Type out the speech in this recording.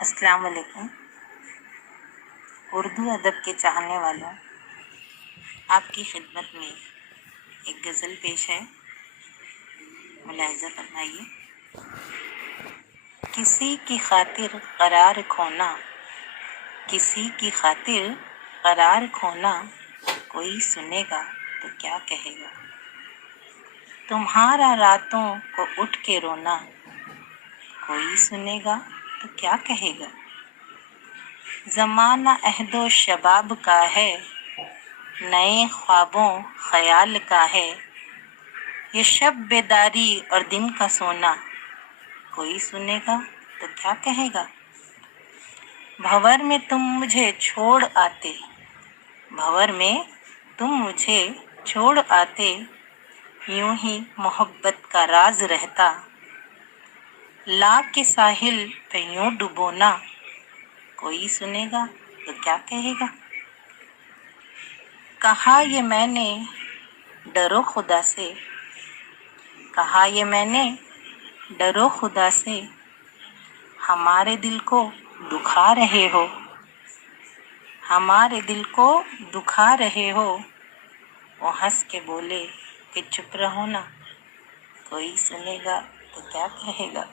अस्सलाम वालेकुम। उर्दू अदब के चाहने वालों, आपकी खिदमत में एक गज़ल पेश है, मुलाहिज़ा फरमाइए। किसी की खातिर करार खोना, किसी की खातिर करार खोना, कोई सुनेगा तो क्या कहेगा। तुम्हारा रातों को उठ के रोना, कोई सुनेगा तो क्या कहेगा। ज़माना अहदो शबाब का है, नए ख्वाबों ख्याल का है। ये शब बेदारी और दिन का सोना, कोई सुनेगा तो क्या कहेगा। भंवर में तुम मुझे छोड़ आते, भंवर में तुम मुझे छोड़ आते, यूं ही मोहब्बत का राज रहता। ला के साहिल पे यूं डुबोना, कोई सुनेगा तो क्या कहेगा। कहा ये मैंने डरो खुदा से, कहा ये मैंने डरो खुदा से, हमारे दिल को दुखा रहे हो, हमारे दिल को दुखा रहे हो। वो हंस के बोले कि चुप रहो ना, कोई सुनेगा तो क्या कहेगा।